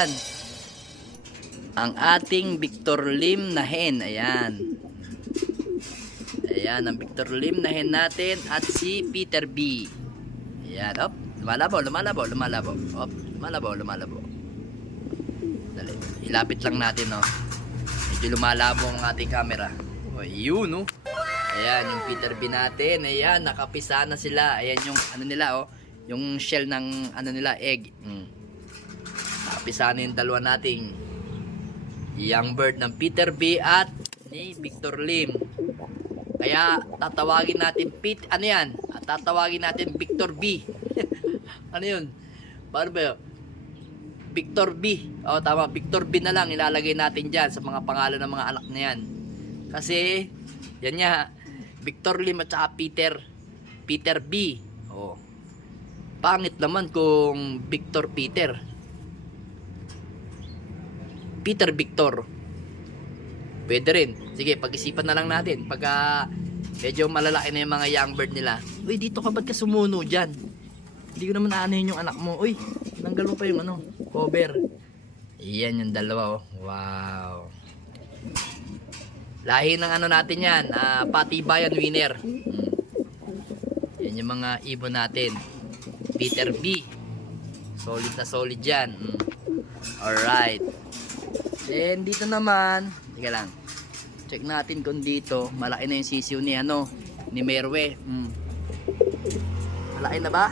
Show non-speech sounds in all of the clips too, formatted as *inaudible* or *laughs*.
Ayan. Ang ating Victor Lim na hen. Ayan. Ayan, ang Victor Lim na hen natin at si Peter B. Ayan, op. Lumalabo, lumalabo, lumalabo. Op, lumalabo, lumalabo. Dali. Ilapit lang natin, no. Medyo lumalabo ang ating camera. O, yun, no. Ayan, yung Peter B natin. Ayan, nakapisa na sila. Ayan yung, ano nila, oh. Yung shell ng, ano nila, egg. Mm. Nakapisa na yung dalawa nating young bird ng Peter B at ni Victor Lim. Kaya tatawagin natin Pete, ano yan? Tatawagin natin Victor B. *laughs* ano yun? Paano ba yun? Victor B. O tama, Victor B na lang ilalagay natin dyan sa mga pangalan ng mga anak na yan. Kasi, yan nga, Victor Lim at saka Peter, Peter B. O. Pangit naman kung Victor Peter. Peter Victor. Pwede rin. Sige, pag-isipan na lang natin. Pagka medyo malalaki na yung mga young bird nila. Uy, dito ka ba't ka sumuno dyan? Hindi ko naman aanuhin yung anak mo. Uy, nanggal mo pa yung ano, cover. Iyan yung dalawa oh. Wow. Lahi ng ano natin yan. Uh, patibayan winner. Hmm. Yan yung mga ibon natin. Peter B. Solid na solid yan. Hmm. Alright. Then dito naman, tika lang. Check natin kung dito, malaki na yung sisiw ni ano, ni Merwe. Hmm. Malaki na ba?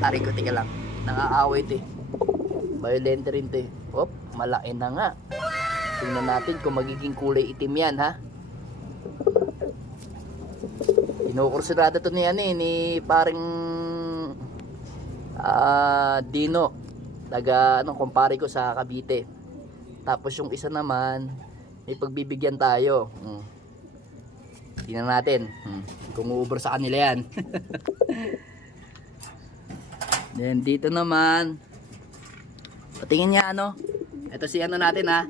Ari ko, tika lang. Nakaaway to eh. Violent rin to eh. Op, malaki na nga. Tingnan natin kung magiging kulay itim yan ha. Kinukursurada to ni ano eh, ni paring ah Dino. Taga ano, kumpare ko sa Cavite. Tapos yung isa naman, may pagbibigyan tayo. Hmm. Tingnan natin hmm. kung uubra sa kanila yan. *laughs* Then dito naman, patingin niya ano, ito si ano natin ha,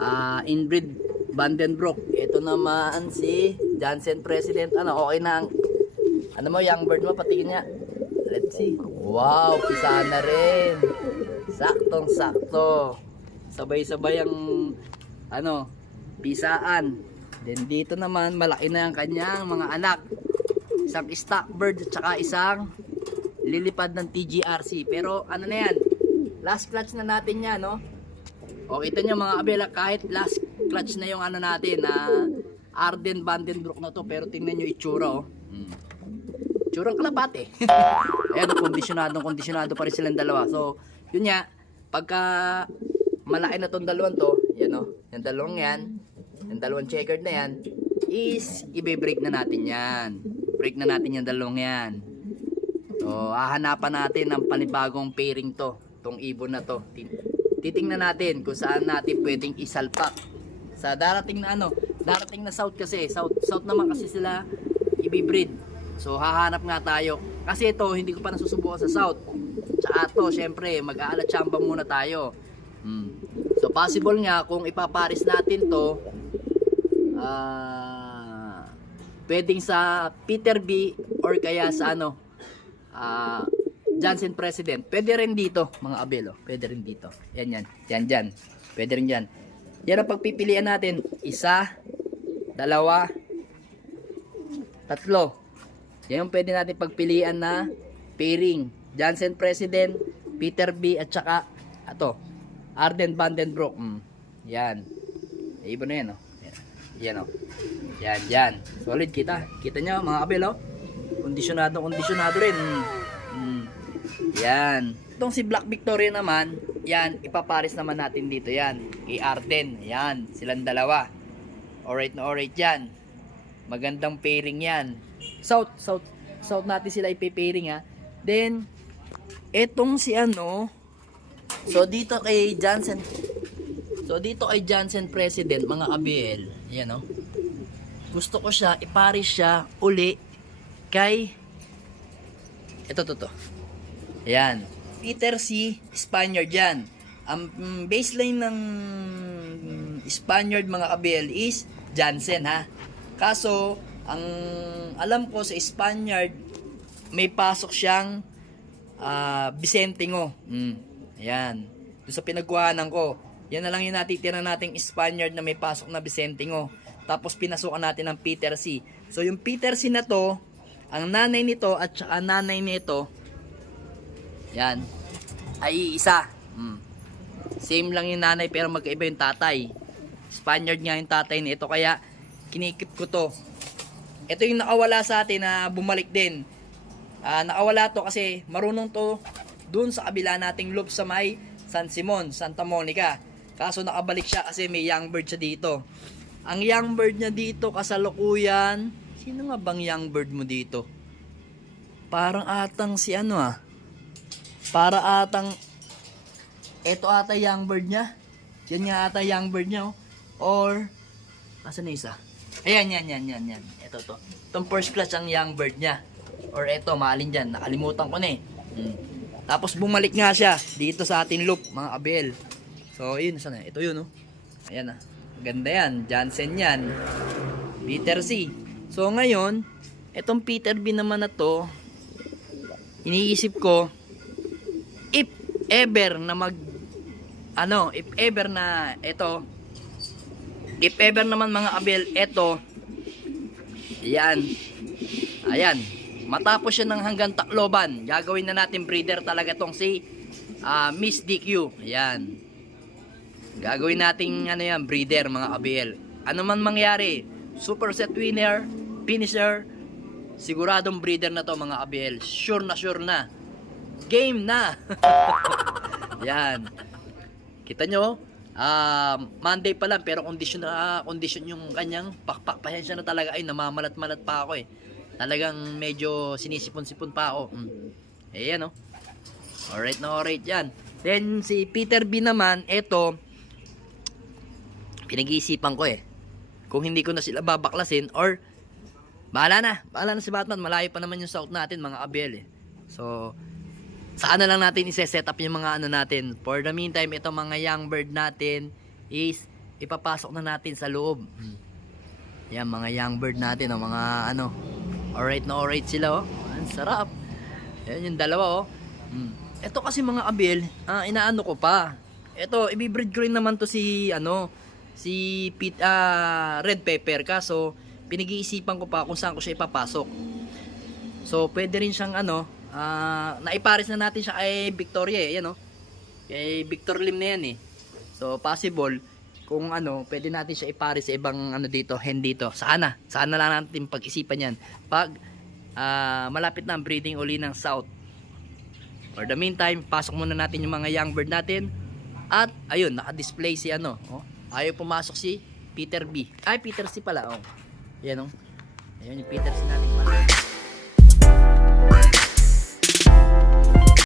ah inbreed Vandenbroek. Ito naman si Jansen President. Ano, okay na ang, ano mo, young bird mo, patingin niya. Let's see. Wow, pisa na rin. Saktong sakto. Sabay-sabay ang ano, pisaan. Then dito naman malaki na ang kanyang mga anak. Isang stock bird at saka isang lilipad ng TGRC. Pero ano na yan? Last clutch na natin yan, no? O kita nyo mga abela, kahit last clutch na yung ano natin na Arden Vandenbroek na to. Pero tingnan nyo itsura, oh. Hmm. Tsurang kalapate. *laughs* Ayan, kondisyonado, kondisyonado pa rin silang dalawa. So, yun nga, pagka malaki na tong dalawang to, yan o, yung dalawang yan, yung dalawang checkered na yan, is ibe-break na natin yan. Break na natin yung dalawang yan. So, hahanapan natin ng panibagong pairing to, tong ibon na to. Tit- Titingnan natin kung saan natin pwedeng isalpak. Sa darating na ano, darating na south kasi, south, south naman kasi sila ibibreed. So, hahanap nga tayo. Kasi ito, hindi ko pa nasusubukan sa south. Tsaka to, syempre, mag-aalat chamba muna tayo. Hmm. So possible nga kung ipaparis natin to ah pwedeng sa Peter B or kaya sa ano ah Johnson President. Pwede rin dito, mga abelo. Pwede rin dito. Yan yan. Yan yan. Pwede rin yan. Yan ang pagpipilian natin. Isa, dalawa, tatlo. Yan yung pwede natin pagpilian na pairing. Johnson President, Peter B at saka ato, Arden Vandenbroek. Mm. Yan. Iba na yan, oh. Yan, oh. Yan, yan. Solid kita. Kita nyo, mga kabel, oh. Kondisyonado, kondisyonado rin. Mm. Mm. Yan. Itong si Black Victoria naman, yan, ipapares naman natin dito yan. Kay Arden. Yan, silang dalawa. Alright na alright yan. Magandang pairing yan. South, south, south natin sila ipipairing ha. Then, etong si ano, So dito kay Johnson So dito kay Johnson President mga kabiel, yan oh. Gusto ko siya iparis siya uli kay ito to to. Yan. Peter C. Spaniard yan. Ang baseline ng Spaniard mga kabiel is Johnson ha. Kaso ang alam ko sa Spaniard may pasok siyang ah Vicente ngo. Mm. Ayan. doon sa pinagkuhanan ko. Yan na lang yung natitira nating Spaniard na may pasok na Vicentingo. Tapos pinasukan natin ng Peter C. So yung Peter C na to, ang nanay nito at saka nanay nito, yan, ay isa. Mm. Same lang yung nanay pero magkaiba yung tatay. Spaniard nga yung tatay nito kaya kinikip ko to. Ito yung nakawala sa atin na bumalik din. Ah, nakawala to kasi marunong to dun sa kabila nating loop sa may San Simon, Santa Monica. Kaso nakabalik siya kasi may young bird siya dito. Ang young bird niya dito kasalukuyan, sino nga bang young bird mo dito? Parang atang si ano ah. Para atang eto ata young bird niya. Yan nga ata young bird niya oh. Or Asan na isa? Ayan, yan, yan, yan, yan. Ito, to. Itong first class ang young bird niya. Or ito, maalin dyan. Nakalimutan ko na eh. Hmm. Tapos bumalik nga siya dito sa ating loop, mga abel. So, yun, saan na? Ito yun, oh. Ayan ah. Ganda yan. Jansen yan. Peter C. So, ngayon, itong Peter B naman na to, iniisip ko, if ever na mag, ano, if ever na ito, If ever naman mga abel, eto, yan, ayan, matapos siya ng hanggang Tacloban, gagawin na natin breeder talaga tong si ah, Miss DQ, ayan. Gagawin natin ano yan, breeder mga abel. Ano man mangyari, super set winner, finisher, siguradong breeder na to mga abel. Sure na sure na. Game na. *laughs* yan. Kita nyo, ah Monday pa lang pero condition na condition yung kanyang pakpak pasensya na talaga ay namamalat-malat pa ako eh. Talagang medyo sinisipon-sipon pa ako. Mm. Eh yan oh. Alright na alright yan. Then si Peter B naman, eto pinag-iisipan ko eh. Kung hindi ko na sila babaklasin or bahala na. Bahala na si Batman. Malayo pa naman yung south natin mga abel eh. So, saan na lang natin ise-set up yung mga ano natin. For the meantime, itong mga young bird natin is ipapasok na natin sa loob. Hmm. Yan, mga young bird natin, oh, mga ano. Alright na alright sila, oh. Ang sarap. Yan yung dalawa, oh. Hmm. Ito kasi mga abil, ah, inaano ko pa. Ito, ibibreed ko rin naman to si, ano, si Pit, ah, red pepper. Kaso, pinag-iisipan ko pa kung saan ko siya ipapasok. So, pwede rin siyang ano, ah, naipares na natin siya kay Victoria eh, yan oh. Kay Victor Lim na yan eh. So, possible, kung ano, pwede natin siya ipares sa ibang ano dito, hen dito. Sana, sana lang natin pag-isipan yan. Pag ah, malapit na ang breeding uli ng South. For the meantime, pasok muna natin yung mga young bird natin. At, ayun, naka-display si ano, oh. Ayaw pumasok si Peter B. Ay, Peter C pala, oh. Yan, oh. Ayun yung Peter C natin pala.